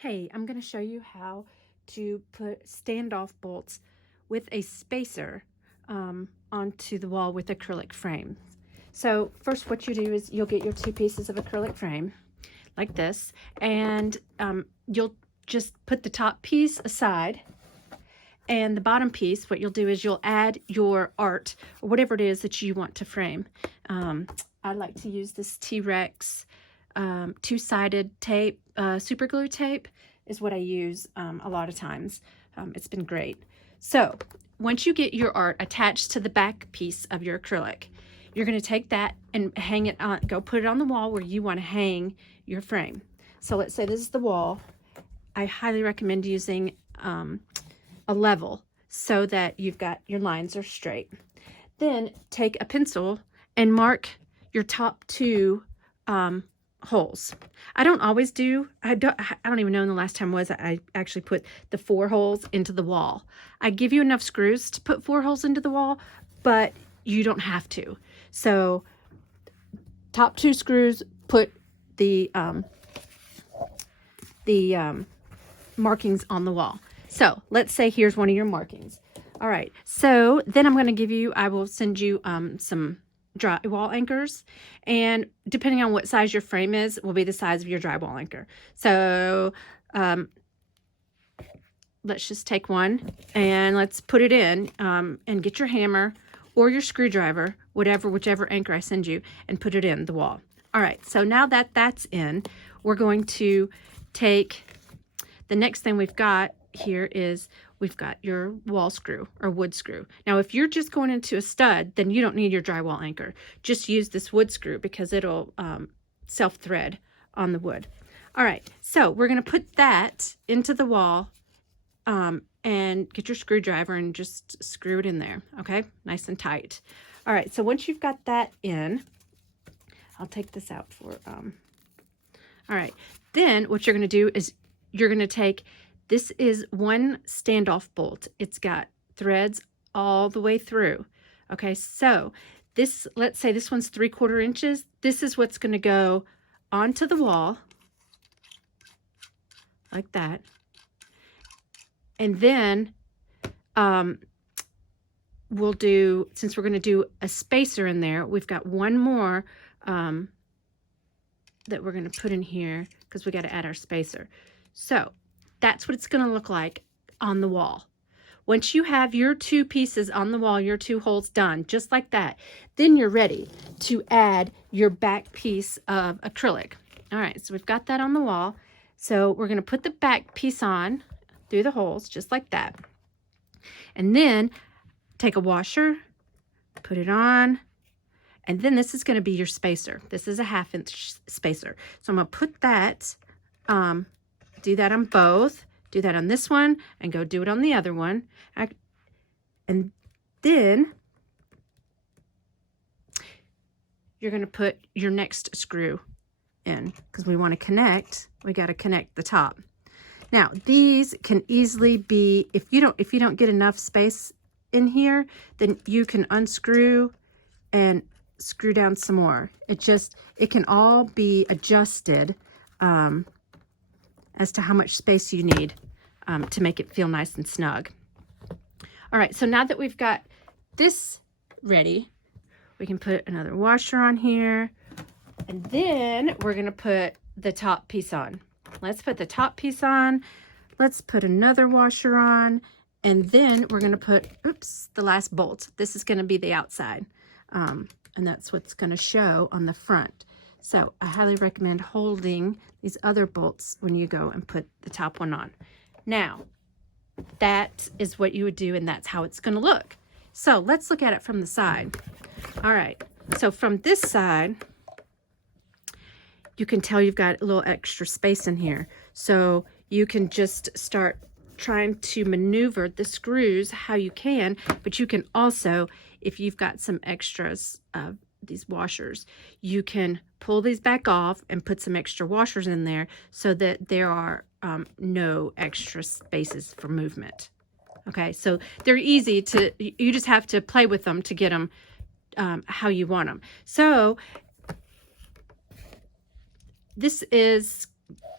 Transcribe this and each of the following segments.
Hey, I'm going to show you how to put standoff bolts with a spacer onto the wall with acrylic frame. So first what you do is you'll get your two pieces of acrylic frame like this, and you'll just put the top piece aside, and the bottom piece, what you'll do is you'll add your art or whatever it is that you want to frame. I like to use this T-Rex two-sided tape, super glue tape is what I use a lot of times. It's been great. So once you get your art attached to the back piece of your acrylic, you're going to take that and hang it on, go put it on the wall where you want to hang your frame. So let's say this is the wall. I highly recommend using a level so that you've got your lines are straight. Then take a pencil and mark your top two holes. I don't always do, I don't even know when the last time was I actually put the 4 holes into the wall. I give you enough screws to put 4 holes into the wall, but you don't have to. So top 2 screws, put the markings on the wall. So let's say here's one of your markings. All right, so then I'm going to give you, I will send you some drywall anchors, and depending on what size your frame is will be the size of your drywall anchor. So let's just take one and let's put it in and get your hammer or your screwdriver, whichever anchor I send you, and put it in the wall. All right, so now that that's in, we're going to take the next thing we've got here is we've got your wall screw or wood screw. Now, if you're just going into a stud, then you don't need your drywall anchor. Just use this wood screw because it'll self-thread on the wood. All right, so we're going to put that into the wall and get your screwdriver and just screw it in there, okay? Nice and tight. All right, so once you've got that in, I'll take this out for, all right. Then what you're going to do is you're going to take, this is one standoff bolt. It's got threads all the way through. Okay, so this, let's say this one's 3/4 inches. This is what's going to go onto the wall like that. And then we'll do, since we're going to do a spacer in there, we've got one more that we're going to put in here because we got to add our spacer. So that's what it's going to look like on the wall. Once you have your 2 pieces on the wall, your 2 holes done, just like that, then you're ready to add your back piece of acrylic. All right, so we've got that on the wall. So we're going to put the back piece on through the holes, just like that. And then take a washer, put it on, and then this is going to be your spacer. This is a 1/2 inch spacer. So I'm going to put that, do that on both, do that on this one, and go do it on the other one. And then you're going to put your next screw in because we want to connect. We got to connect the top. Now these can easily be, if you don't get enough space in here, then you can unscrew and screw down some more. It can all be adjusted as to how much space you need to make it feel nice and snug. All right, so now that we've got this ready, we can put another washer on here, and then we're gonna put the top piece on. Let's put the top piece on. Let's put another washer on, and then we're gonna put, the last bolt. This is gonna be the outside, and that's what's gonna show on the front. So I highly recommend holding these other bolts when you go and put the top one on. Now, that is what you would do, and that's how it's going to look. So let's look at it from the side. All right, so from this side, you can tell you've got a little extra space in here. So you can just start trying to maneuver the screws how you can, but you can also, if you've got some extras of these washers, you can pull these back off and put some extra washers in there so that there are no extra spaces for movement. Okay, so they're easy to, you just have to play with them to get them how you want them. So this is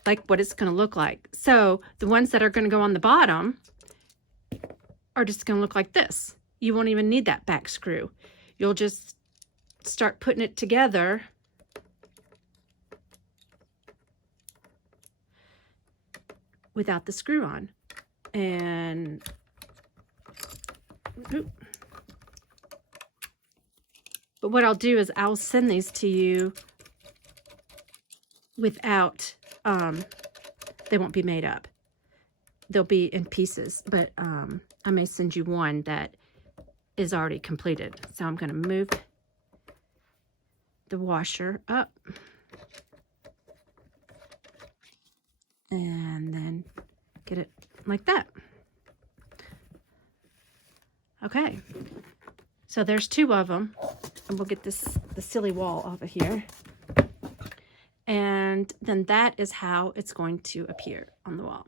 like what it's going to look like. So the ones that are going to go on the bottom are just going to look like this. You won't even need that back screw. You'll just start putting it together without the screw on. And but what I'll do is I'll send these to you without, they won't be made up. They'll be in pieces, but I may send you one that is already completed. So I'm going to move the washer up and then get it like that. Okay, so there's two of them, and we'll get the silly wall off of here. And then that is how it's going to appear on the wall.